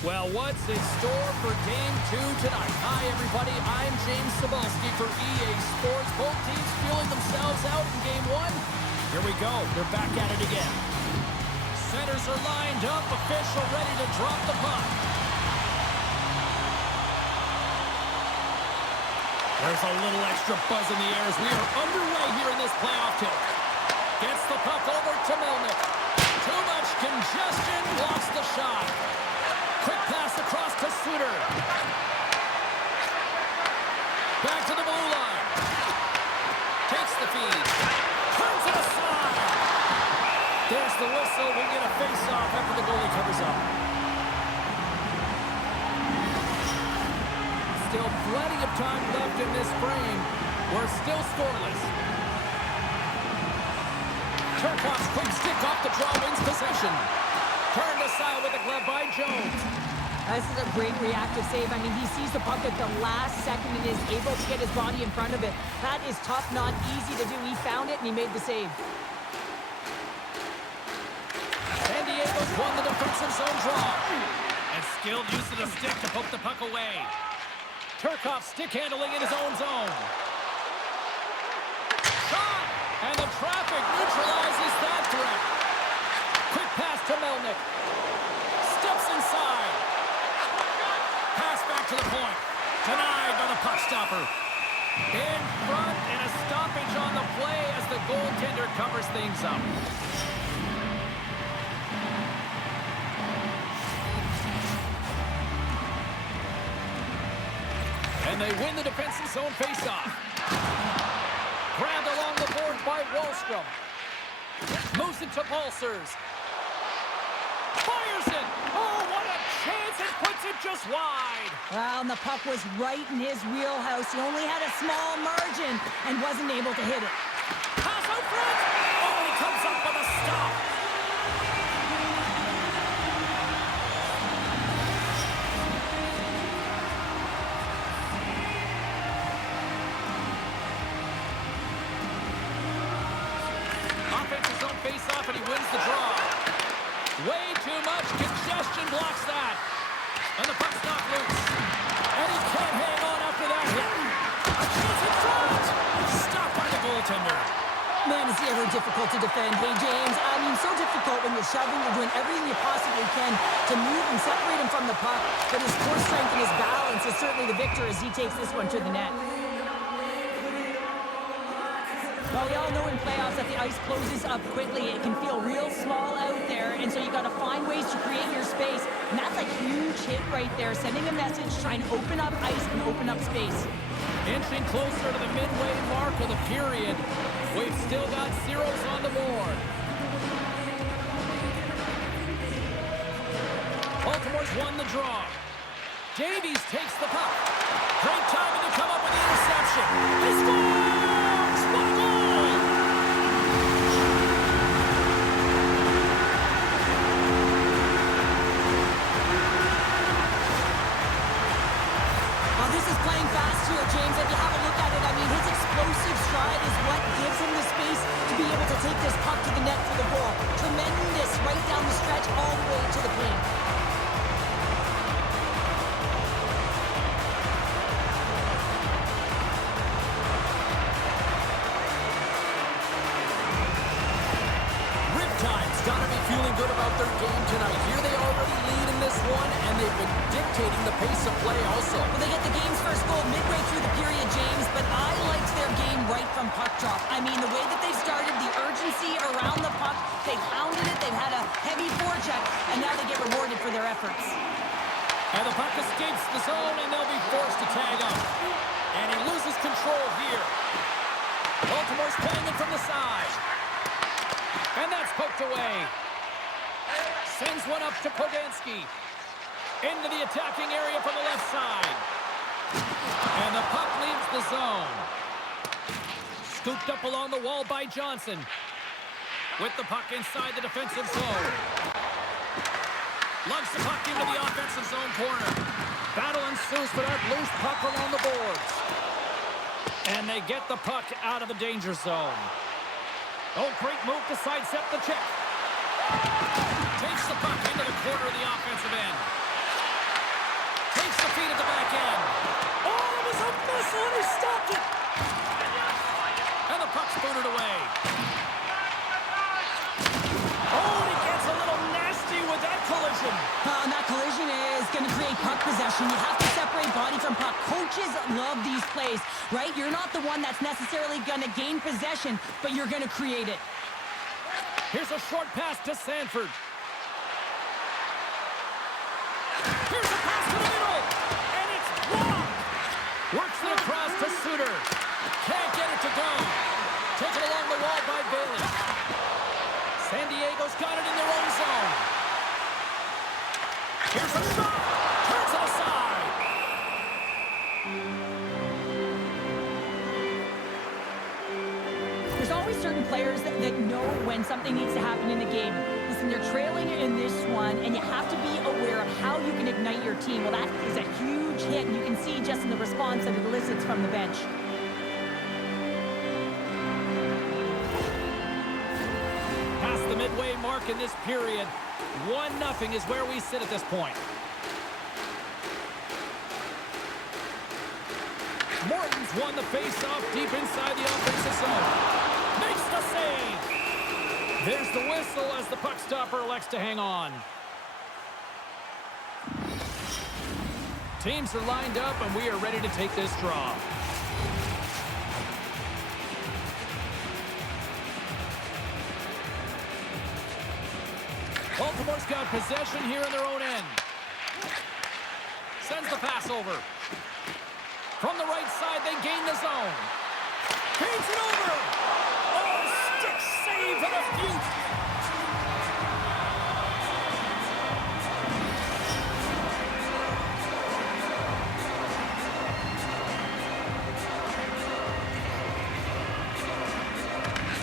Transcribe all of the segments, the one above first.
Well, what's in store for Game 2 tonight? Hi, everybody. I'm James Cebulski for EA Sports. Both teams feeling themselves out in Game 1. Here we go. They're back at it again. Centers are lined up. Official ready to drop the puck. There's a little extra buzz in the air as we are underway here in this playoff tilt. Gets the puck over to Melnick. Too much congestion. Blocks the shot. Quick pass across to Suter. Back to the blue line. Takes the feed. Turns it aside. There's the whistle. We get a face-off after the goalie covers up. Still plenty of time left in this frame. We're still scoreless. Turcott's quick stick off the draw wins possession. Turned aside with a glove by Jones. This is a great reactive save. I mean, he sees the puck at the last second and is able to get his body in front of it. That is tough, not easy to do. He found it and he made the save. San Diego's won the defensive zone draw. And skilled use of the stick to poke the puck away. Turcotte stick handling in his own zone. Shot! And the traffic neutralizes that threat. Quick pass to Melnick. Steps inside. Pass back to the point. Denied by the puck stopper. In front and a stoppage on the play as the goaltender covers things up. And they win the defensive zone faceoff. Grabbed along the boards by Wallstrom. Moves it to Pulsers. Fires it! Oh, what a chance! It puts it just wide! Well, and the puck was right in his wheelhouse. He only had a small margin and wasn't able to hit it. Pass out front! Oh, he comes up with a stop! Offensive zone face-off, and he wins the draw. Way too much congestion blocks that. And the puck's knocked loose. And he can't hang on after that hit. A chance in front. Stopped by the goaltender. Man, is he ever difficult to defend. Hey, James, I mean, so difficult when you're shoving, you're doing everything you possibly can to move and separate him from the puck. But his core strength and his balance is certainly the victor as he takes this one to the net. Well, we all know in playoffs that the ice closes up quickly. It can feel real small out there, and so you got to find ways to create your space. And that's a huge hit right there, sending a message, trying to open up ice and open up space. Inching closer to the midway mark of the period. We've still got zeros on the board. Baltimore's won the draw. Davies takes the puck. Great timing to come up with the interception. He scores! What a goal! This is playing fast here, James. If you have a look at it, I mean, his explosive stride is what gives him the space to be able to take this puck to the net for the goal. Tremendous right down the stretch all the way to the paint. Riptide's got to be feeling good about their game tonight. Here they already lead in this one, and they've been dictating the pace of play also. Well, they get the game's first goal midway through the period, James, but I liked their game right from puck drop. I mean, the way that they started, the urgency around the puck, they hounded it, they've had a heavy forecheck, and now they get rewarded for their efforts. And the puck escapes the zone, and they'll be forced to tag up. And he loses control here. Baltimore's playing it from the side. And that's poked away. Sends one up to Poganski. Into the attacking area from the left side. And the puck leaves the zone. Scooped up along the wall by Johnson. With the puck inside the defensive zone. Lugs the puck into the offensive zone corner. Battle ensues for that loose puck along the boards. And they get the puck out of the danger zone. Oh, great move to sidestep the check. Takes the puck into the corner of the offensive end. him. And that collision is going to create puck possession. You have to separate body from puck. Coaches love these plays, right? You're not the one that's necessarily going to gain possession, but you're going to create it. Here's a short pass to Sanford. Here's a pass to the middle, and it's blocked. Works it across to Suter. Can't get it to go. Taken along the wall by Bailey. San Diego's got it in their own zone. Here's a shot. Turns it aside. There's always certain players that know when something needs to happen in the game. Listen, they're trailing in this one, and you have to be aware of how you can ignite your team. Well, that is a huge hit, and you can see just in the response that it elicits from the bench. Past the midway mark in this period, 1-0 is where we sit at this point. Morton's won the face-off deep inside the offensive zone. Makes the save. There's the whistle as the puck stopper elects to hang on. Teams are lined up, and we are ready to take this draw. Baltimore's got possession here in their own end. Sends the pass over. From the right side, they gain the zone. Feeds it over. Oh, stick save and a few.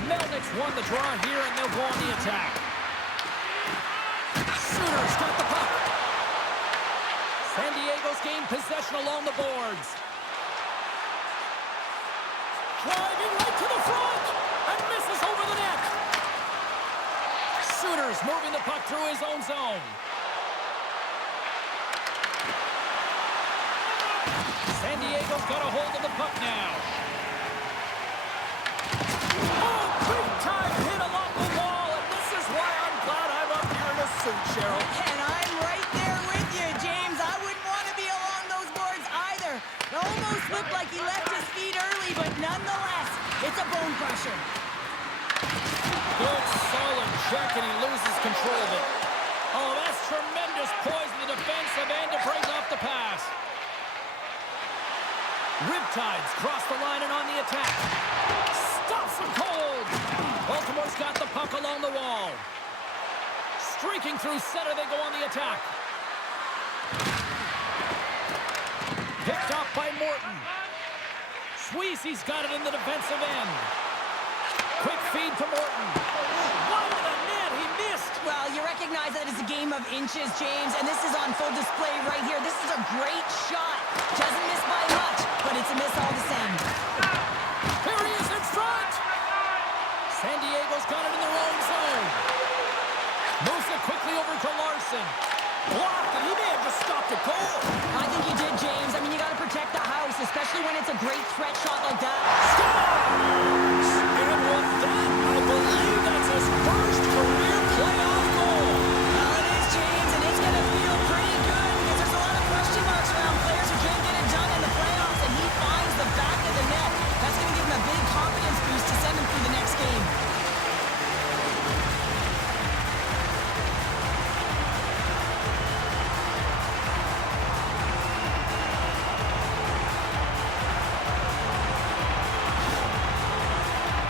Melnick's won the draw here, and they'll go on the attack. Suter's got the puck. San Diego's gained possession along the boards. Driving right to the front and misses over the net. Suter's moving the puck through his own zone. San Diego's got a hold of the puck now. Oh, big time hit along the wall, and this is why I'm glad I'm up here in a suit, Cheryl. And I'm right there with you, James. I wouldn't want to be along those boards either. It almost looked like he left his feet early, but nonetheless, it's a bone crusher. Good, solid check, and he loses control of it. Oh, that's tremendous poise in the defensive end to break off the pass. Riptide's crossed the line and on the attack. Stops him cold. Baltimore's got the puck along the wall. Streaking through center, they go on the attack. Picked off by Morton. Sweezy's got it in the defensive end. Quick feed to Morton. Wide of the net, he missed. Well, you recognize that it's a game of inches, James, and this is on full display right here. This is a great shot. Doesn't miss by much, but it's a miss all the same. Here he is in front. San Diego's got it in their own zone. Moves it quickly over to Larson. Blocked, and he may have just stopped a goal. I think he did, James. I mean, you got to protect the house, especially when it's a great threat shot like that. Scores! And with that, I believe that's his first career playoff goal. Well, it is, James, and it's going to feel pretty good because there's a lot of question marks around players who can't get it done in the playoffs, and he finds the back of the net. That's going to give him a big confidence boost to send him through the next game.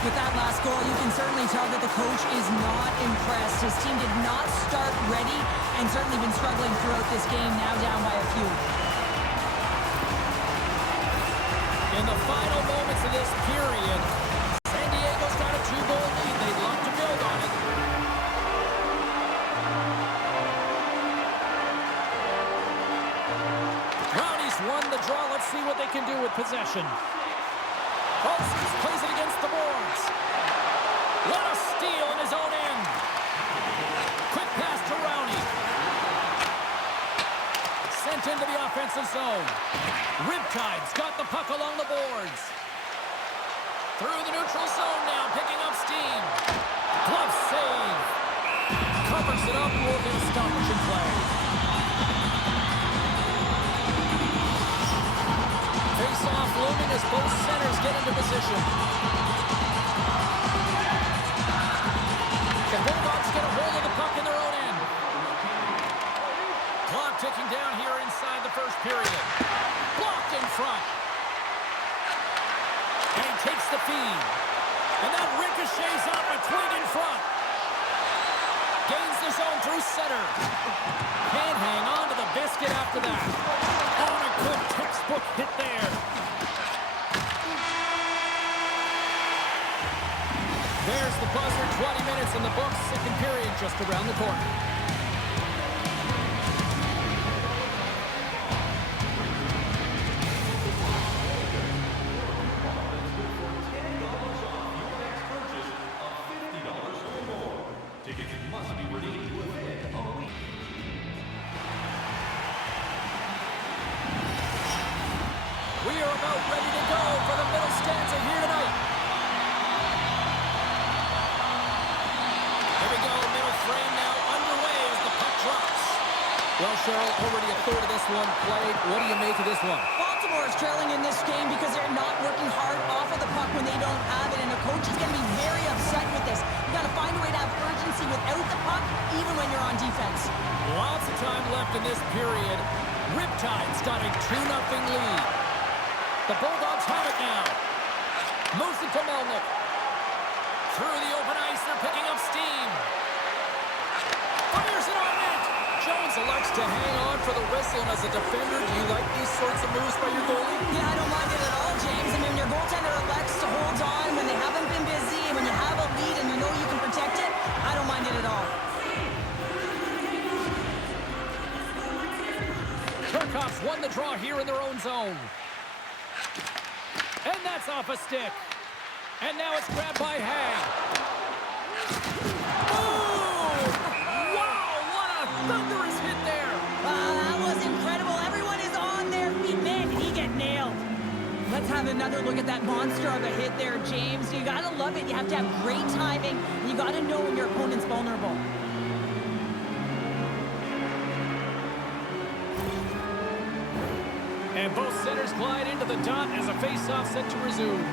With that last goal, you can certainly tell that the coach is not impressed. His team did not start ready and certainly been struggling throughout this game, now down by a few. In the final moments of this period, San Diego's got a 2-goal lead. They'd love to build on it. Brownies won the draw. Let's see what they can do with possession. Paulsons plays it against the boards. What a steal in his own end. Quick pass to Rowney. Sent into the offensive zone. Riptide's got the puck along the boards. Through the neutral zone now, picking up steam. Glove save. Covers it up with his stoppage and play. moving as both centers get into position. The Bulldogs get a hold of the puck in their own end. Clock ticking down here inside the first period. Blocked in front. And he takes the feed. And that ricochets off a twig in front. Gains the zone through center. Can't hang on to the biscuit after that. On a good textbook hit there. There's the buzzer. 20 minutes in the books. Second period just around the corner. We are about ready to go for the middle stanza here tonight. Here we go, middle frame now underway as the puck drops. Well, Cheryl, already a third of this one played. What do you make of this one? Baltimore is trailing in this game because they're not working hard off of the puck when they don't have it, and the coach is going to be very upset with this. You got to find a way to have urgency without the puck, even when you're on defense. Lots of time left in this period. Riptide's got a 2-0 lead. The Bulldogs have it now. Moves it to Melnick. Through the open ice, they're picking up steam. Fires it on net. Jones elects to hang on for the whistle. And as a defender, do you like these sorts of moves by your goalie? Yeah, I don't mind it at all, James. I mean, your goaltender elects to hold on when they haven't been busy, and when you have a lead and you know you can protect it, I don't mind it at all. Turcoff's won the draw here in their own zone. And that's off a stick. And now it's grabbed by Hag. Oh! Wow, what a thunderous hit there. That was incredible. Everyone is on their feet. Man, did he get nailed. Let's have another look at that monster of a hit there, James. You got to love it. You have to have great timing. And you got to know when your opponent's vulnerable. And both centers glide into the dot as a face-off set to resume.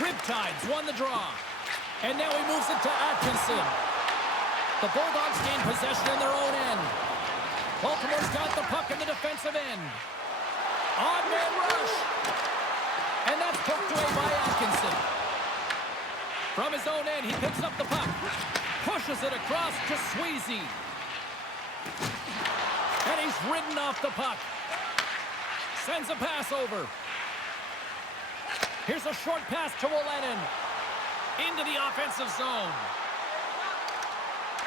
Riptide's won the draw. And now he moves it to Atkinson. The Bulldogs gain possession in their own end. Baltimore's got the puck in the defensive end. Odd man rush. And that's poked away by Atkinson. From his own end, he picks up the puck. Pushes it across to Sweezy. And he's ridden off the puck. Sends a pass over. Here's a short pass to Olenin. Into the offensive zone.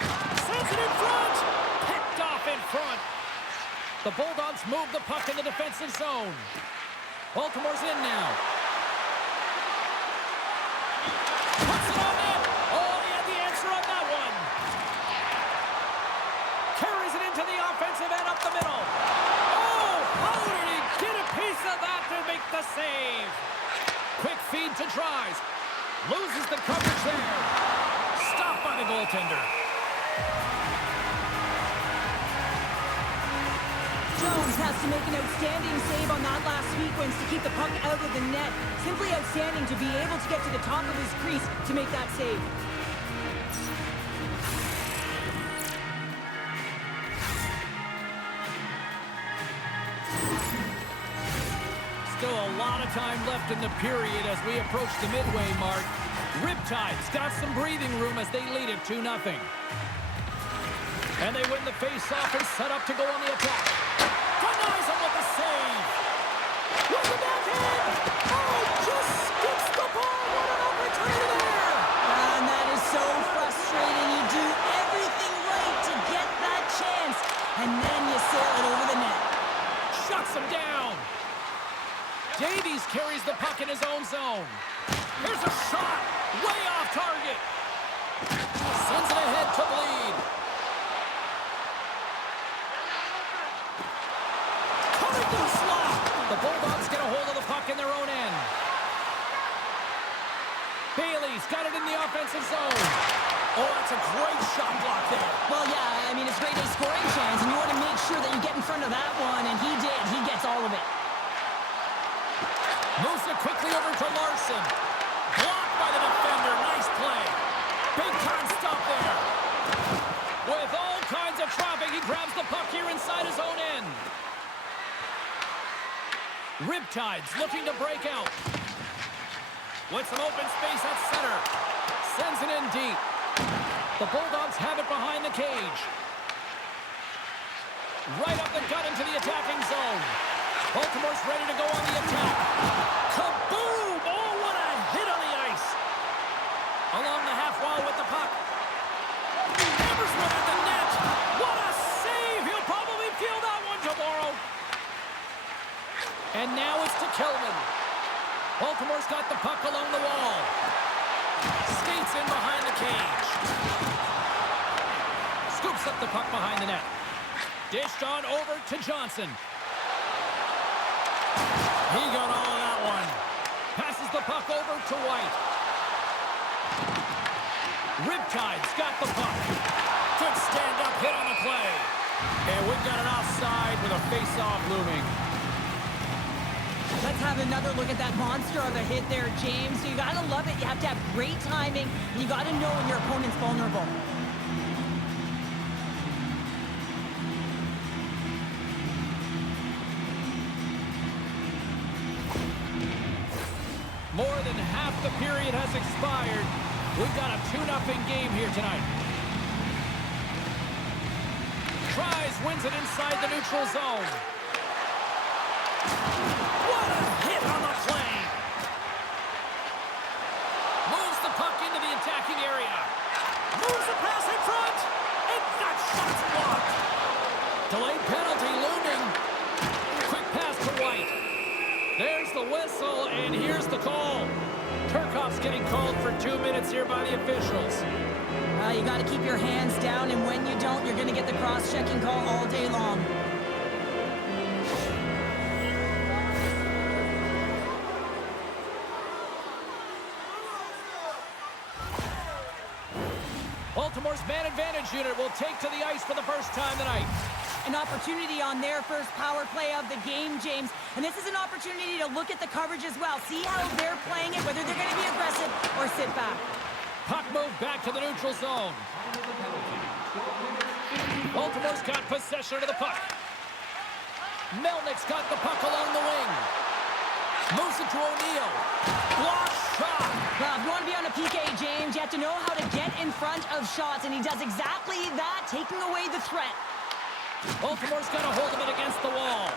Sends it in front. Picked off in front. The Bulldogs move the puck in the defensive zone. Baltimore's in now. Puts it on net. Oh, he had the answer on that one. Carries it into the offensive end up the middle. Oh, how did he get a piece of that to make the save? Quick feed to Tries. Loses the coverage there. Stopped by the goaltender. Jones has to make an outstanding save on that last sequence to keep the puck out of the net. Simply outstanding to be able to get to the top of his crease to make that save. Still a lot of time left in the period as we approach the midway mark. Riptide's got some breathing room as they lead it 2-0. And they win the face-off and set up to go on the attack. Denies him with the save. With the backhand. Oh, just skips the ball. What an opportunity there. And that is so frustrating. You do everything right to get that chance, and then you sail it over the net. Shuts him down. Davies carries the puck in his own zone. Here's a shot. Way off target. Sends it ahead to Bleed. Coming to the slot. The Bulldogs get a hold of the puck in their own end. Bailey's got it in the offensive zone. Oh, that's a great shot block there. Well, yeah, I mean, it's great a scoring chance, and you want to make sure that you get in front of that one, and he did. He gets it quickly over to Larson. Blocked by the defender. Nice play. Big time stop there. With all kinds of traffic, he grabs the puck here inside his own end. Riptide's looking to break out. With some open space at center. Sends it in deep. The Bulldogs have it behind the cage. Right up the gut into the attacking zone. Baltimore's ready to go on the attack. Kaboom! Oh, what a hit on the ice. Along the half wall with the puck. Hammers one at the net. What a save! He'll probably feel that one tomorrow. And now it's to Kelman. Baltimore's got the puck along the wall. Skates in behind the cage. Scoops up the puck behind the net. Dished on over to Johnson. He got all of that one. Passes the puck over to White. Riptide's got the puck. Good stand-up hit on the play. And we've got an offside with a face-off looming. Let's have another look at that monster of a hit there, James. So you got to love it. You have to have great timing. And you got to know when your opponent's vulnerable. More than half the period has expired. We've got a 2-0 game here tonight. Tries, wins it inside the neutral zone. What a hit on the play! Moves the puck into the attacking area. Moves the pass in front. And that shot's blocked. Delayed penalty looming. Quick pass to White. There's the whistle, and here's the call. Turcoff's getting called for 2 minutes here by the officials. You got to keep your hands down, and when you don't, you're going to get the cross-checking call all day long. Baltimore's man advantage unit will take to the ice for the first time tonight. An opportunity on their first power play of the game, James. And this is an opportunity to look at the coverage as well. See how they're playing it, whether they're going to be aggressive or sit back. Puck moved back to the neutral zone. Baltimore's got possession of the puck. Melnick's got the puck along the wing. Moves it to O'Neill. Block shot. Well, if you want to be on a PK, James, you have to know how to get in front of shots, and he does exactly that, taking away the threat. Baltimore's got a hold of it against the wall.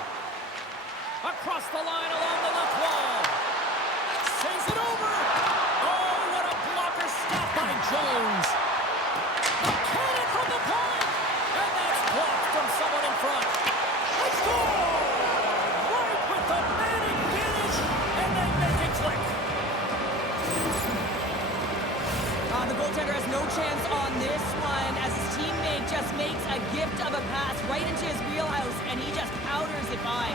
Across the line along the left wall. Sends it over. Oh, what a blocker stop by Jones. A cannon from the point. And that's blocked from someone in front. Let's go! Right with the man advantage. And they make it click. The goaltender has no chance on this one as his teammate just makes a gift of a pass right into his wheelhouse, and he just powders it by.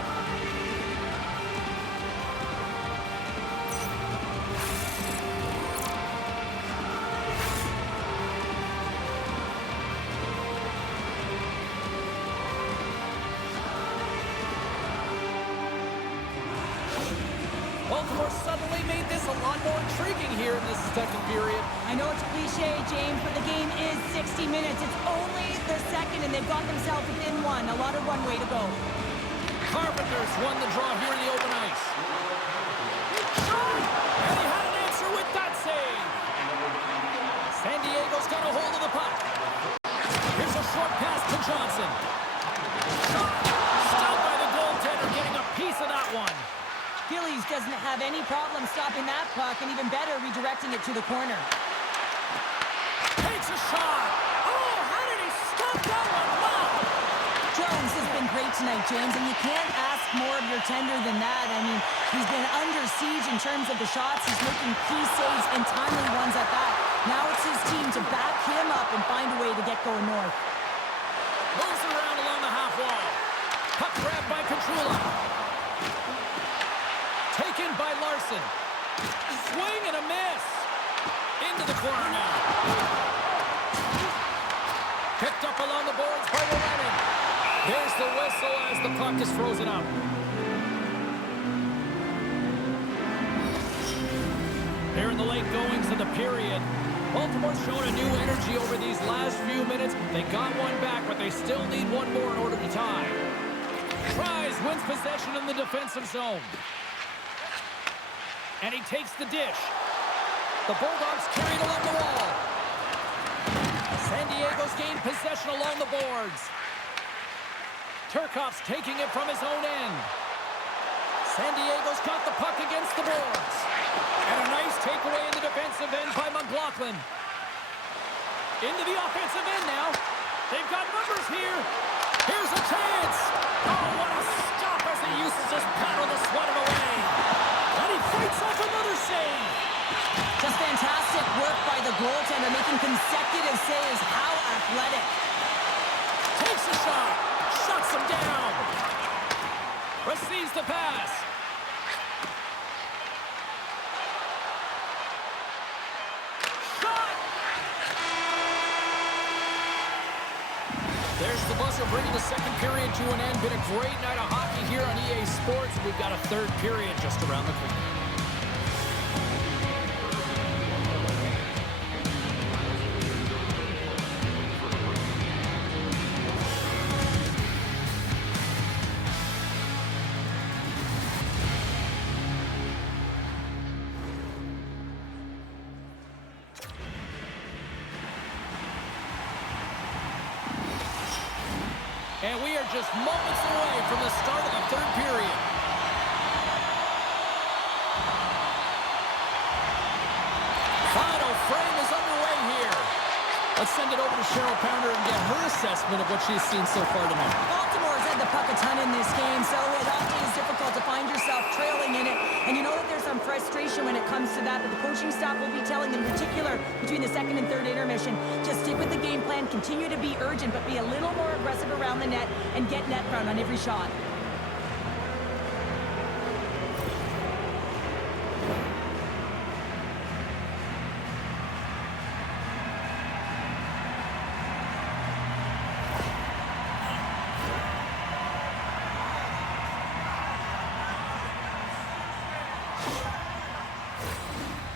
Baltimore suddenly made this a lot more intriguing here in this second period. I know it's cliche, James, but the game is 60 minutes. It's only the second, and they've got themselves within one. A lot of runway to go. Carpenter's won the draw here in the open ice. And he had an answer with that save. San Diego's got a hold of the puck. Here's a short pass to Johnson. Stopped by the goaltender, getting a piece of that one. Gillies doesn't have any problem stopping that puck, and even better, redirecting it to the corner. Takes a shot. Oh, how did he stop that one? Wow. Jones has been great tonight, James, and you can't ask more of your tender than that. I mean, he's been under siege in terms of the shots. He's making key saves and timely ones at that. Now it's his team to back him up and find a way to get going north. Moves it around along the half wall. Puck grabbed by Petrula. Taken by Larson. Swing and a miss. Into the corner now. Picked up along the boards by Loretti. There's the whistle as the puck is frozen up. the period. Baltimore's shown a new energy over these last few minutes. They got one back, but they still need one more in order to tie. Tries, wins possession in the defensive zone. And he takes the dish. The Bulldogs carried along the wall. San Diego's gained possession along the boards. Turcoff's taking it from his own end. San Diego's got the puck against the boards. And a nice takeaway in the defensive end by McLaughlin. Into the offensive end now. They've got numbers here. Here's a chance. Oh, what a stop as he uses his paddle to swat it away. And he fights off another save. Just fantastic work by the goaltender, making consecutive saves. How athletic. Takes a shot. Shuts him down. Receives the pass. Shot! There's the buzzer, bringing the second period to an end. Been a great night of hockey here on EA Sports. We've got a third period just around the corner. And we are just moments away from the start of the third period. Final frame is underway here. Let's send it over to Cheryl Pounder and get her assessment of what she's seen so far tonight. Baltimore's had the puck a ton in this game, so it often is difficult to find yourself trailing in it. And you know that there's some frustration when it comes to that, but the coaching staff will be telling them, in particular between the second and third intermission, just stick with the game plan, continue to be urgent, but be a little more aggressive around the net and get net front on every shot.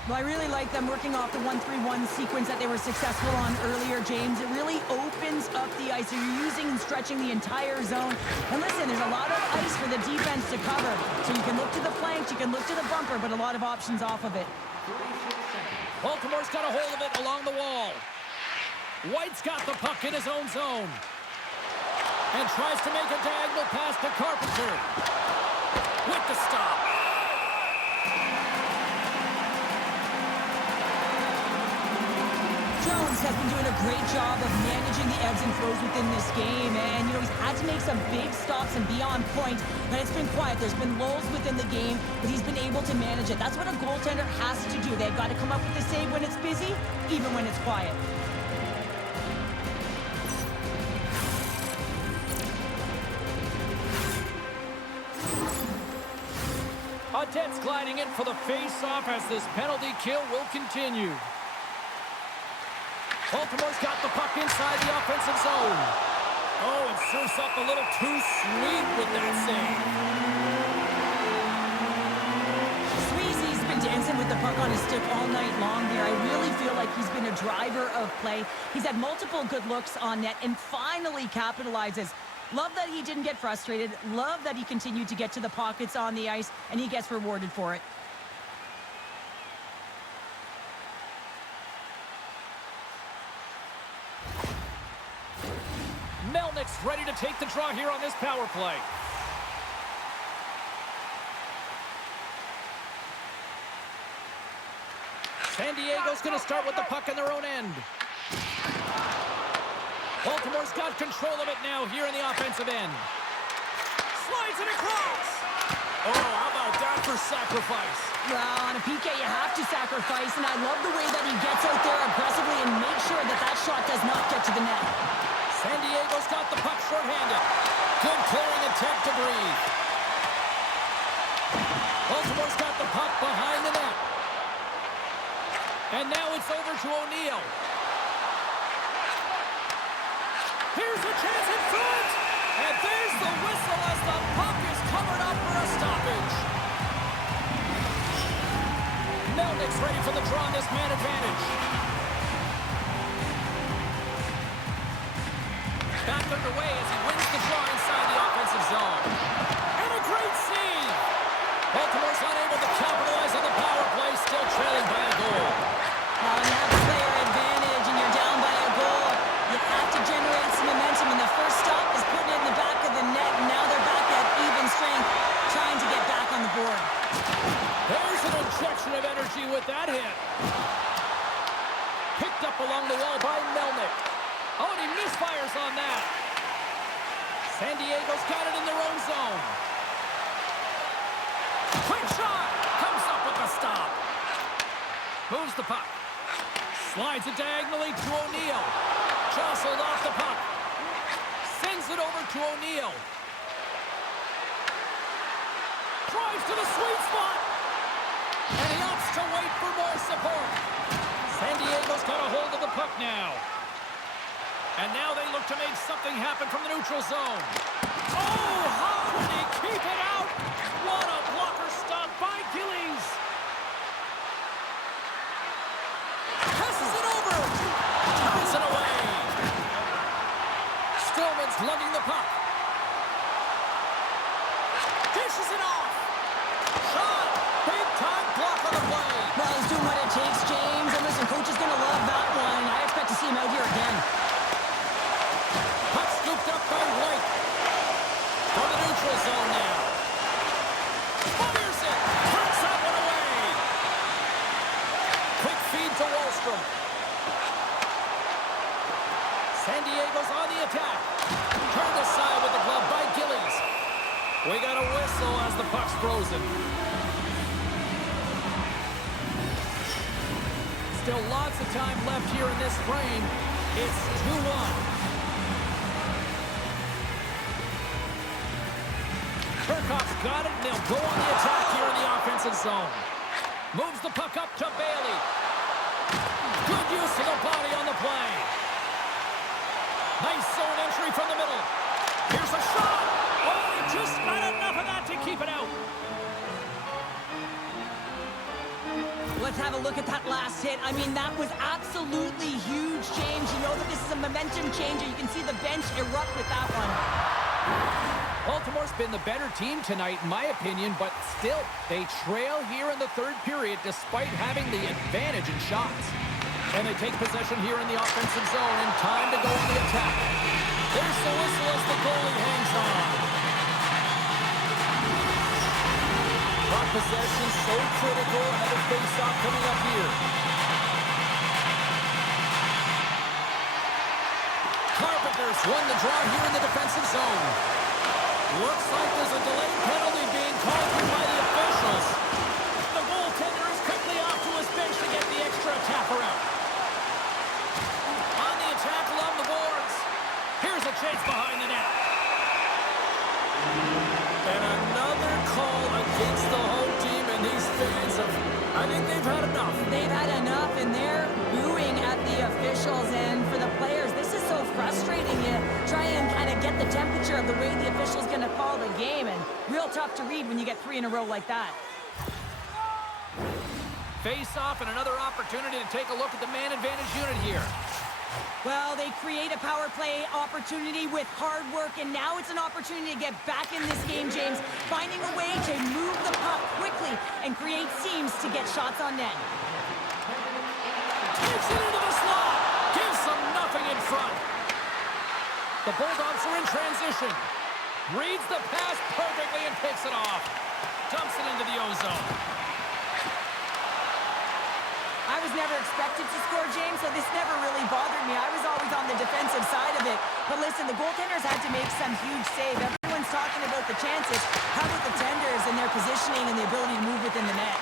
Well, I really like them working off the 1-3-1 sequence that they were successful on earlier, James. It really opens up the ice. So you're using and stretching the entire zone. And listen, there's a lot of ice for the defense to cover. So you can look to the flanks, you can look to the bumper, but a lot of options off of it. Baltimore's got a hold of it along the wall. White's got the puck in his own zone. And tries to make a diagonal pass to Carpenter. With the stop. Jones has been doing a great job of managing the ebbs and flows within this game, and you know, he's had to make some big stops and be on point, but it's been quiet. There's been lulls within the game, but he's been able to manage it. That's what a goaltender has to do. They've got to come up with a save when it's busy, even when it's quiet. Audette's gliding in for the face-off as this penalty kill will continue. Baltimore's got the puck inside the offensive zone. Oh, and surfs up a little too sweet with that save. Sweezy's been dancing with the puck on his stick all night long here. I really feel like he's been a driver of play. He's had multiple good looks on net and finally capitalizes. Love that he didn't get frustrated. Love that he continued to get to the pockets on the ice, and he gets rewarded for it. Melnick's ready to take the draw here on this power play. San Diego's going to start with the puck in their own end. Baltimore's got control of it now here in the offensive end. Slides it across. Oh, how about that for sacrifice? Well, on a PK, you have to sacrifice, and I love the way that he gets out there aggressively and makes sure that that shot does not get to the net. San Diego's got the puck shorthanded. Good clearing attempt to breathe. Baltimore's got the puck behind the net. And now it's over to O'Neill. Here's a chance in front. And there's the whistle as the puck is covered up for a stoppage. Melnick's ready for the draw on this man advantage. Back underway as he wins the draw inside the offensive zone. And a great save! Baltimore's unable to capitalize on the power play, still trailing by a goal. Now when you have a player advantage and you're down by a goal, you have to generate some momentum, and the first stop is putting it in the back of the net, and now they're back at even strength, trying to get back on the board. There's an injection of energy with that hit. Picked up along the wall by Melnick. Oh, and he misfires on that. San Diego's got it in their own zone. Quick shot! Comes up with the stop. Moves the puck. Slides it diagonally to O'Neill. Jostled off the puck. Sends it over to O'Neill. Drives to the sweet spot. And he opts to wait for more support. San Diego's got a hold of the puck now. And now they look to make something happen from the neutral zone. Oh, how did he keep it out? What a blocker stop by Gillies. Passes it over. Turns it away. Stillman's lugging the puck. Dishes it off. Shot. Big time block on the play. Well, he's doing what it takes, James. And listen, coach is going to love that one. I expect to see him out here again. Puck scooped up by White. From the neutral zone now. Fires it. Turns that one away. Quick feed to Wallstrom. San Diego's on the attack. Turned aside with the glove by Gillies. We got a whistle as the puck's frozen. Still lots of time left here in this frame. It's 2-1. Kirchhoff's got it, and they'll go on the attack here in the offensive zone. Moves the puck up to Bailey. Good use of the body on the play. Nice zone entry from the middle. Here's a shot. Oh, he just got enough of that to keep it out. Let's have a look at that last hit. I mean, that was absolutely huge, James. You know that this is a momentum changer. You can see the bench erupt with that one. Baltimore's been the better team tonight, in my opinion, but still, they trail here in the third period despite having the advantage in shots. And they take possession here in the offensive zone, and time to go on the attack. There's the whistle as the goalie hangs on. Puck possession so critical, another face-off coming up here. Carpenter's won the draw here in the defensive zone. Looks like there's a delayed penalty being called here by the officials. The goaltender is quickly off to his bench to get the extra tapper out. On the attack along the boards. Here's a chase behind the net. And another call against the home team, and these fans I think they've had enough. They've had enough, and they're booing at the officials. And for the players, this is so frustrating. You try and kind of get the temperature of the way the official's going to call the game, and real tough to read when you get 3 in a row like that. Face-off and another opportunity to take a look at the man advantage unit here. Well, they create a power play opportunity with hard work, and now it's an opportunity to get back in this game, James, finding a way to move the puck quickly and create seams to get shots on net. Takes it into the slot. Gives them nothing in front. The Bulldogs are in transition. Reads the pass perfectly and picks it off. Dumps it into the O-zone. I was never expected to score, James, so this never really bothered me. I was always on the defensive side of it. But listen, the goaltenders had to make some huge save. Everyone's talking about the chances. How about the tenders and their positioning and the ability to move within the net?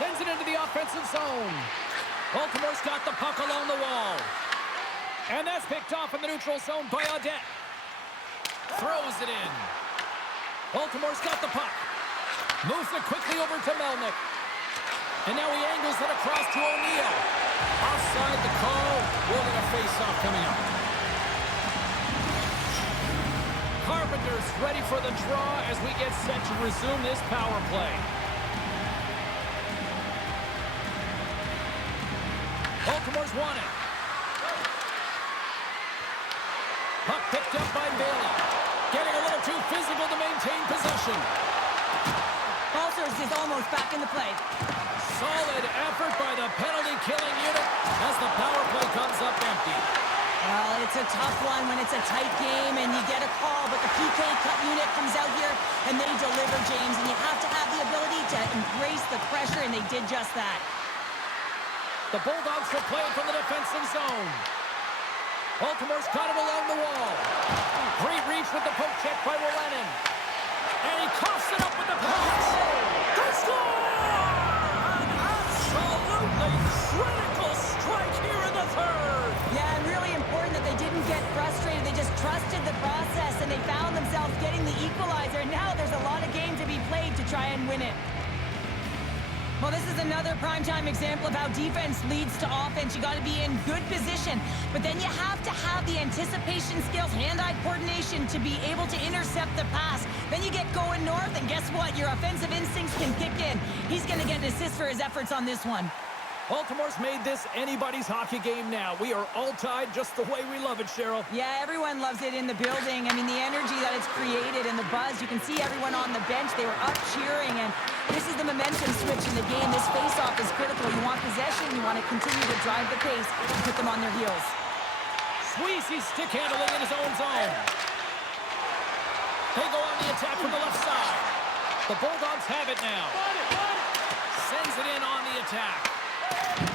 Sends it into the offensive zone. Baltimore's got the puck along the wall. And that's picked off in the neutral zone by Audette. Throws it in. Baltimore's got the puck. Moves it quickly over to Melnick. And now he angles it across to O'Neill. Offside the call. We'll get a face-off coming up. Carpenter's ready for the draw as we get set to resume this power play. Baltimore's won it. Puck picked up by Bailey. Getting a little too physical to maintain possession. Balters is almost back in the play. Solid effort by the penalty-killing unit as the power play comes up empty. Well, it's a tough one when it's a tight game and you get a call, but the PK cut unit comes out here and they deliver, James, and you have to have the ability to embrace the pressure, and they did just that. The Bulldogs will play it from the defensive zone. Baltimore's got it along the wall. Great reach with the poke check by Willenin. And he coughs it up with the pass. They score! An absolutely critical strike here in the third. Yeah, and really important that they didn't get frustrated. They just trusted the process, and they found themselves getting the equalizer. And now there's a lot of game to be played to try and win it. Well, this is another primetime example of how defense leads to offense. You got to be in good position, but then you have to have the anticipation skills, hand-eye coordination to be able to intercept the pass. Then you get going north, and guess what? Your offensive instincts can kick in. He's going to get an assist for his efforts on this one. Baltimore's made this anybody's hockey game now. We are all tied just the way we love it, Cheryl. Yeah, everyone loves it in the building. I mean, the energy that it's created and the buzz. You can see everyone on the bench. They were up cheering, and this is the momentum switch in the game. This face-off is critical. You want possession. You want to continue to drive the pace and put them on their heels. Sweezy stick handling in his own zone. They go on the attack from the left side. The Bulldogs have it now. Sends it in on the attack.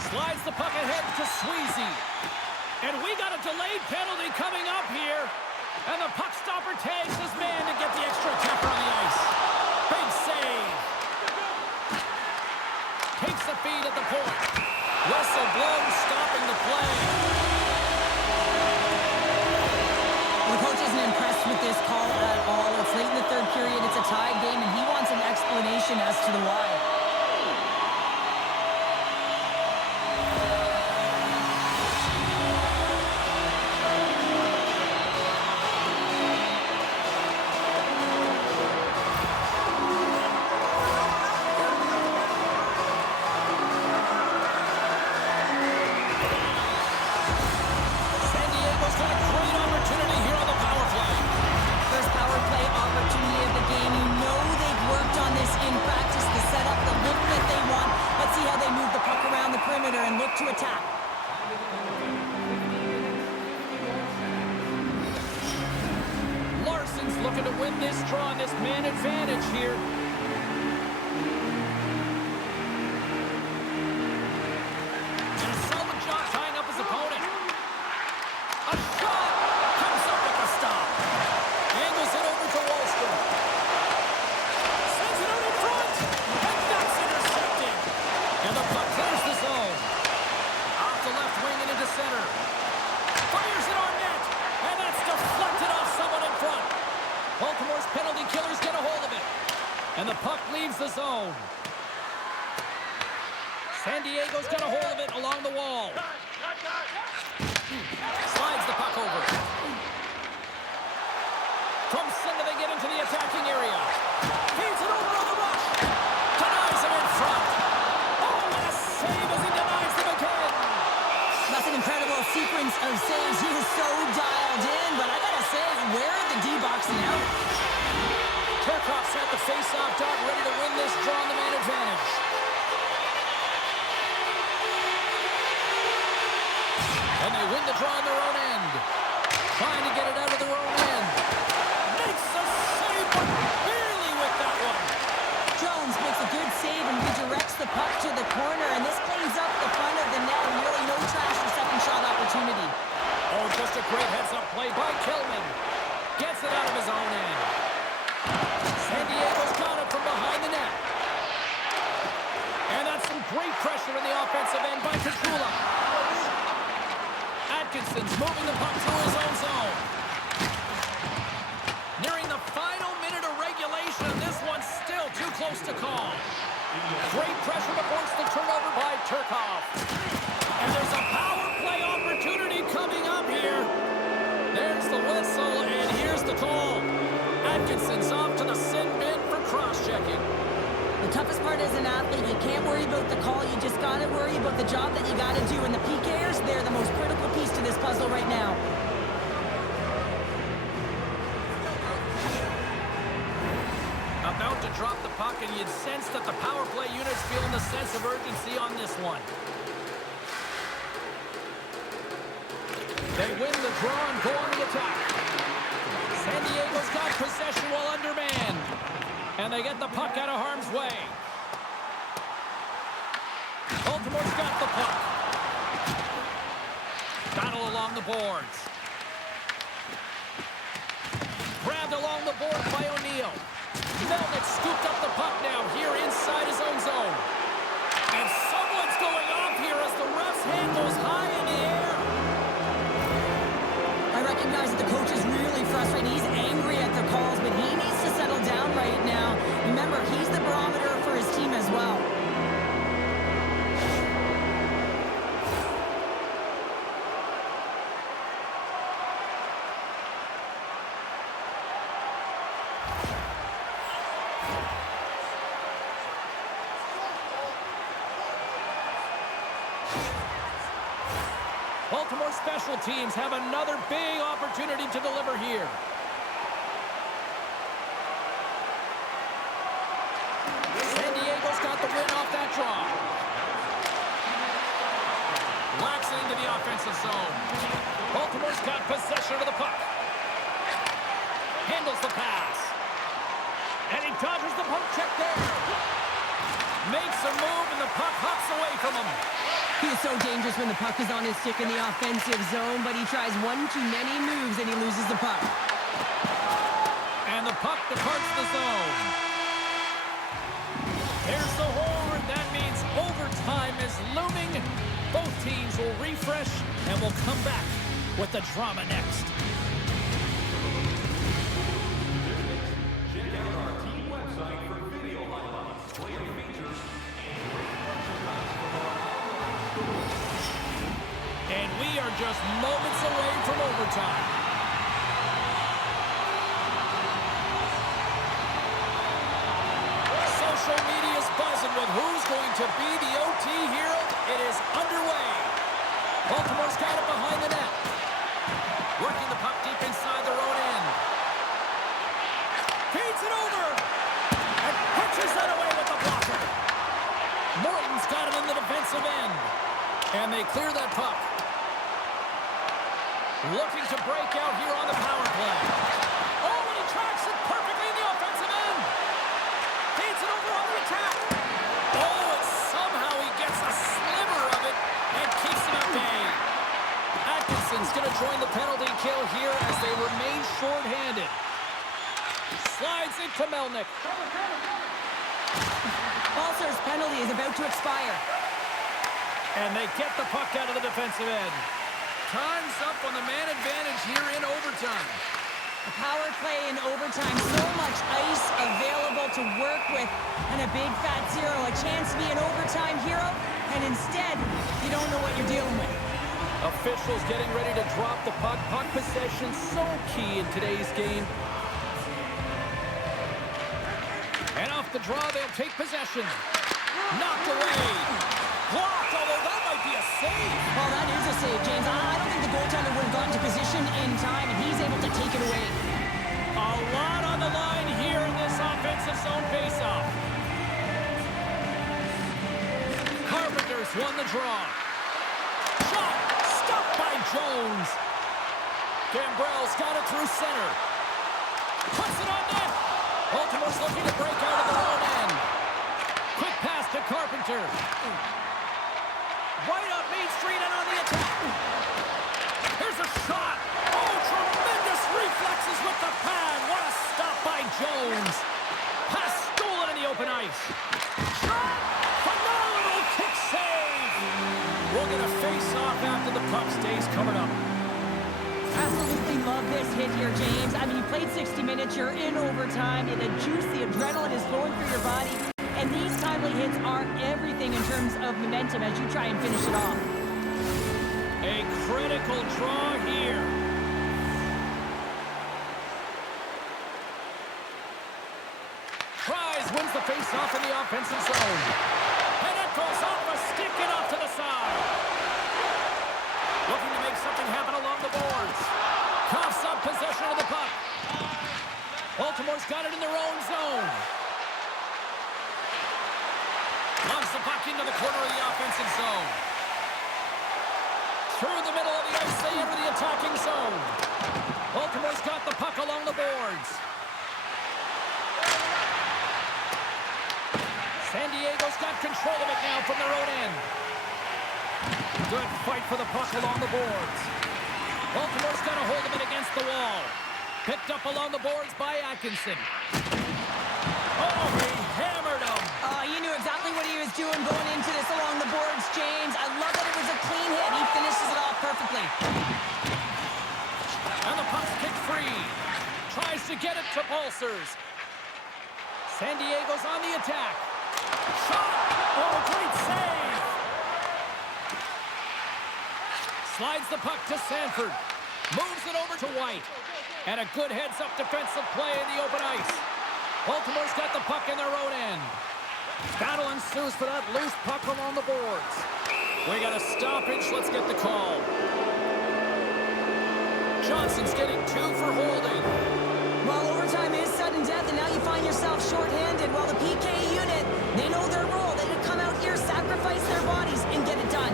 Slides the puck ahead to Sweezy. And we got a delayed penalty coming up here. And the puck stopper tags his man to get the extra attacker on the ice. Big save. Takes the feed at the point. Whistle blows, stopping the play. The coach isn't impressed with this call at all. It's late in the third period. It's a tied game, and he wants an explanation as to the why. To attack. Larson's looking to win this draw on this man advantage here. And a solid job tying up his opponent. A shot comes up with the stop. Angles it over to Wallstrom. Sends it out in front. And that's intercepted. And the puck clears the zone. The left wing and into center. Fires it on net. And that's deflected off someone in front. Baltimore's penalty killers get a hold of it. And the puck leaves the zone. San Diego's got a hold of it along the wall. Slides the puck over. From center they get into the attacking area. Feeds it over on the rush. Denies him in front. Oh, what a save as he denies them again. That's an incredible sequence of saves. He is so dialed in, but I gotta say, where are the D-boxing out? Turcoff's at the face-off dot, ready to win this draw on the man advantage. And they win the draw on their own end. Trying to get it out of their own end. Makes a save, but barely with that one. Jones makes a good save and redirects the puck to the corner, and this cleans up the front of the net, and really no trash for second shot opportunity. Oh, just a great heads-up play by Kilman. Gets it out of his own end. San Diego's got it from behind the net. And that's some great pressure in the offensive end by Kachula. Atkinson's moving the puck through his own zone. Nearing the final minute of regulation, and this one's still too close to call. Great pressure to force the turnover by Turcoff. And there's a power play opportunity coming up here. There's the whistle, and here's the call. Atkinson's off to the sin bin for cross-checking. The toughest part as an athlete, you can't worry about the call. You just got to worry about the job that you got to do. And the PKers, they're the most critical piece to this puzzle right now. About to drop the puck, and you'd sense that the power play unit's feeling the sense of urgency on this one. They win the draw and go on the attack. San Diego's got possession while undermanned. And they get the puck out of harm's way. Baltimore's got the puck. Battle along the boards. Grabbed along the board by O'Neill. Melnick scooped up the puck now here inside his own zone. And someone's going off here as the ref's hand goes high in the air. I recognize that the coach is really frustrated. He's angry at the calls, but he needs to settle down right now. Remember, he's the barometer for his team as well. Baltimore special teams have another big opportunity to deliver here. San Diego's got the win off that draw. Laxing into the offensive zone. Baltimore's got possession of the puck. Handles the pass. And he dodges the poke check there. Makes a move and the puck hops away from him. He is so dangerous when the puck is on his stick in the offensive zone, but he tries one too many moves and he loses the puck. And the puck departs the zone. There's the horn. That means overtime is looming. Both teams will refresh and will come back with the drama next. Check out our team website for video highlights, player features, And we are just moments away from overtime. Social media's buzzing with who's going to be the OT hero. It is underway. Baltimore's got it behind the net. Working the puck deep inside their own end. Feeds it over. And pitches that away with the blocker. Morton's got it in the defensive end. And they clear that puck. Looking to break out here on the power play. Oh, and he tracks it perfectly in the offensive end. Feeds it over on the attack. Oh, and somehow he gets a sliver of it and keeps him at bay. Atkinson's going to join the penalty kill here as they remain shorthanded. Slides it to Melnick. Balser's penalty is about to expire. And they get the puck out of the defensive end. Time's up on the man advantage here in overtime. A power play in overtime, so much ice available to work with, and a big fat zero, a chance to be an overtime hero, and instead, you don't know what you're dealing with. Officials getting ready to drop the puck. Puck possession so key in today's game. And off the draw, they'll take possession. Knocked away. Blocked, although that might be a save. Well, that is a save, James. I don't think the goaltender would have gotten to position in time, and he's able to take it away. A lot on the line here in this offensive zone faceoff. Carpenter's won the draw. Shot! Stopped by Jones. Gambrell's got it through center. Puts it on net. Baltimore's looking to break out of their own end. Quick pass to Carpenter. Right up Main Street and on the attack. Here's a shot. Oh, tremendous reflexes with the pad. What a stop by Jones. Pass stolen in the open ice. Shot. Phenomenal kick save. We'll get a face-off after the puck stays coming up. Absolutely love this hit here, James. I mean, you played 60 minutes, you're in overtime, and the juice, the adrenaline is flowing through your body. And these timely hits are everything in terms of momentum as you try and finish it off. A critical draw here. wins the face-off in the offensive zone. And it goes off a stick and off to the side. Looking to make something happen along the boards. Coughs up possession of the puck. Baltimore's got it in their own zone. Launch the puck into the corner of the offensive zone. Through the middle of the ice, they enter the attacking zone. Baltimore's got the puck along the boards. San Diego's got control of it now from their own end. Good fight for the puck along the boards. Baltimore's got a hold of it against the wall. Picked up along the boards by Atkinson. Oh, he hammered him. You knew exactly what he was doing going into this along the boards, James. I love that it was a clean hit. He finishes it off perfectly. And the puck's kicked free. Tries to get it to Pulsers. San Diego's on the attack. Shot! Oh, great save! Slides the puck to Sanford. Moves it over to White. And a good heads-up defensive play in the open ice. Baltimore's got the puck in their own end. Battle ensues for that loose puck along the boards. We got a stoppage. Let's get the call. Johnson's getting 2 for holding. Well, overtime is sudden death, and now you find yourself shorthanded. While the PK unit, they know their role. They can come out here, sacrifice their bodies, and get it done.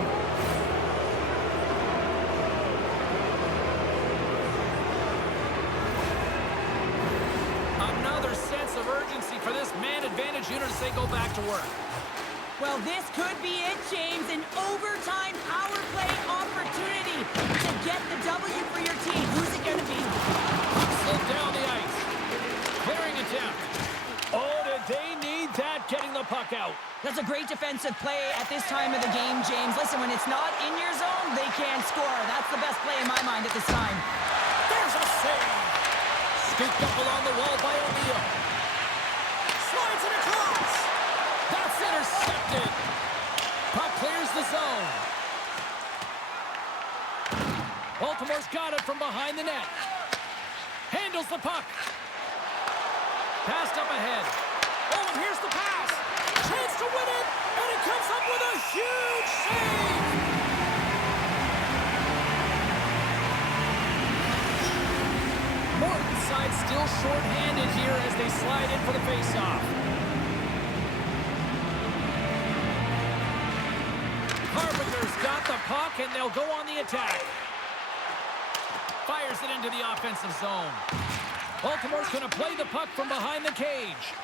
Another sense of urgency for this man advantage unit as they go back to work. Well, this could be it, James. An overtime power play opportunity to get the W for your team. Who's it going to be? Slid down the ice. Clearing attempt. Oh, did they need that getting the puck out? That's a great defensive play at this time of the game, James. Listen, when it's not in your zone, they can't score. That's the best play in my mind at this time. There's a save. Scooped up along the wall by O'Neal. Slides it across. That's intercepted. Puck clears the zone. Baltimore's got it from behind the net. Handles the puck. Passed up ahead. Oh, and here's the pass. Chance to win it, and it comes up with a huge save. Mortonside still short-handed here as they slide in for the face-off. Carpenter's got the puck, and they'll go on the attack. Fires it into the offensive zone. Baltimore's going to play the puck from behind the cage.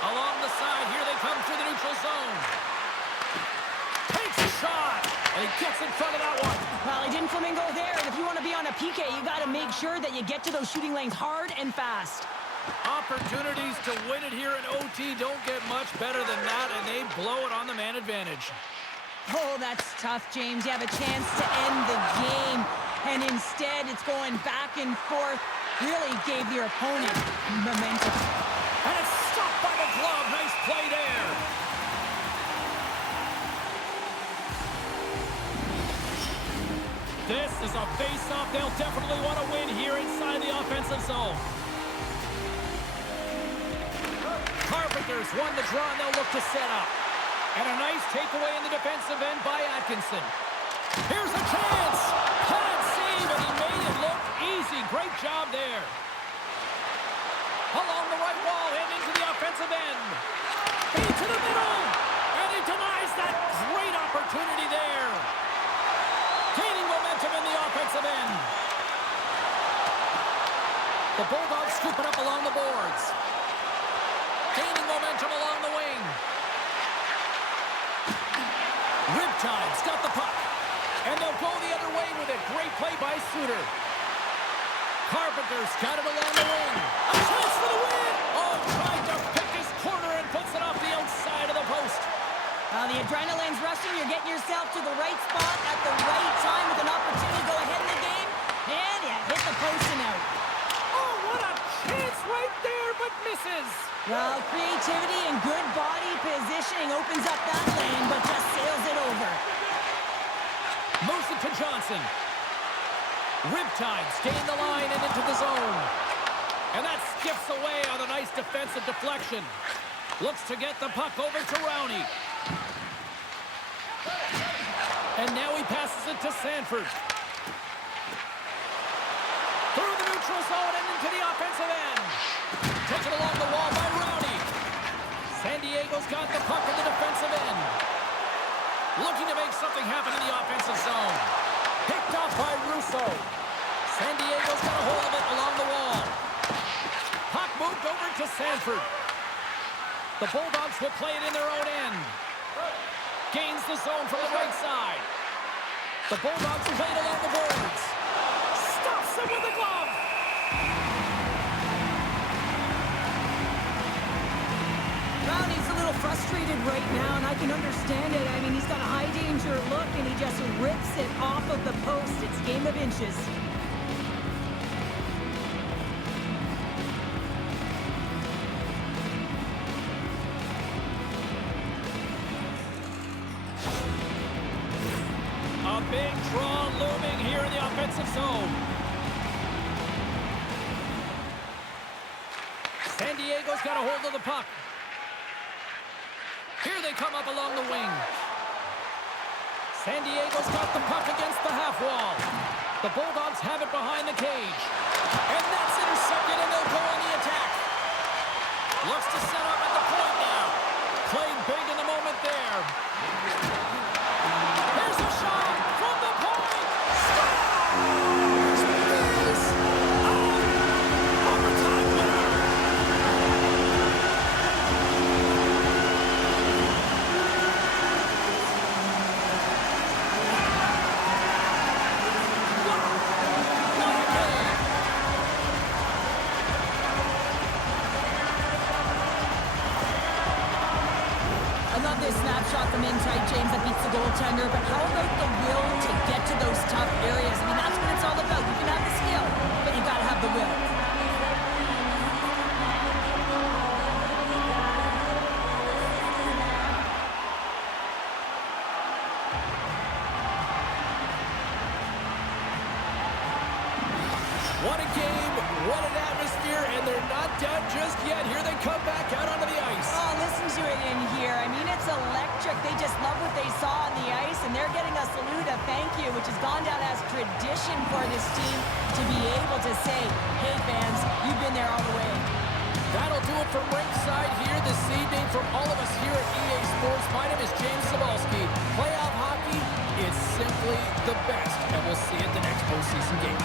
Along the side, here they come through the neutral zone. Takes a shot, and he gets in front of that one. Well, he didn't flamingo there, and if you want to be on a PK, you got to make sure that you get to those shooting lanes hard and fast. Opportunities to win it here in OT don't get much better than that, and they blow it on the man advantage. Oh, that's tough, James. You have a chance to end the game, and instead it's going back and forth. Really gave your opponent momentum. And it's stopped by the glove. Nice play there. This is a face-off they'll definitely want to win here inside the offensive zone. Carpenters won the draw, and they'll look to set up. And a nice takeaway in the defensive end by Atkinson. Here's a chance. Can't save, and he made it look easy. Great job there. Along the right wall and into the offensive end. Into the middle. And he denies that great opportunity there. Gaining momentum in the offensive end. The Bulldogs scoop it up along the boards. Gaining momentum along the wing. Riptide's got the puck. And they'll go the other way with it. Great play by Suter. Carpenter's got it along the wing. A chance for the win! Oh, tried to pick his corner and puts it off the outside of the post. The adrenaline's rushing. You're getting yourself to the right spot at the right time with an opportunity to go ahead in the game. And you hit the post and out. Oh, what a chance right there, but misses. Well, creativity and good body positioning opens up that lane, but just sails it over. Moves it to Johnson. Riptide stay in the line and into the zone. And that skips away on a nice defensive deflection. Looks to get the puck over to Rowney. And now he passes it to Sanford. Through the neutral zone and into the offensive end. Taken along the wall by Rowney. San Diego's got the puck in the defensive end. Looking to make something happen in the offensive zone. Picked off by Russo. San Diego's got a hold of it along the wall. Puck moved over to Sanford. The Bulldogs will play it in their own end. Gains the zone from the right side. The Bulldogs play it along the boards. Stops him with the glove. Rowney's a little frustrated right now, and I can understand it. I mean, he's got a high danger look, and he just rips it off of the post. It's a game of inches. A big draw looming here in the offensive zone. San Diego's got a hold of the puck. Here they come up along the wing. San Diego's got the puck against the half wall. The Bulldogs have it behind the cage. And that's intercepted, and they'll go on the attack. Looks to set up at the point now. Played big in the moment there. Here's a shot from the point. Scores! Is overtime winner. Snapshot from inside, James, that beats the goaltender, but how about the will to get to those tough areas? I mean, that's what it's all about. You can have the skill, but you gotta have the will. What a game, what an atmosphere, and they're not done just yet. Here they come back out onto the ice. Oh, listen to it in here. I mean, it's electric. They just love what they saw on the ice, and they're getting a salute, a thank you, which has gone down as tradition for this team to be able to say, hey, fans, you've been there all the way. That'll do it from ringside here this evening. From all of us here at EA Sports, my name is James Cebulski. Playoff hockey is simply the best, and we'll see you at the next postseason game.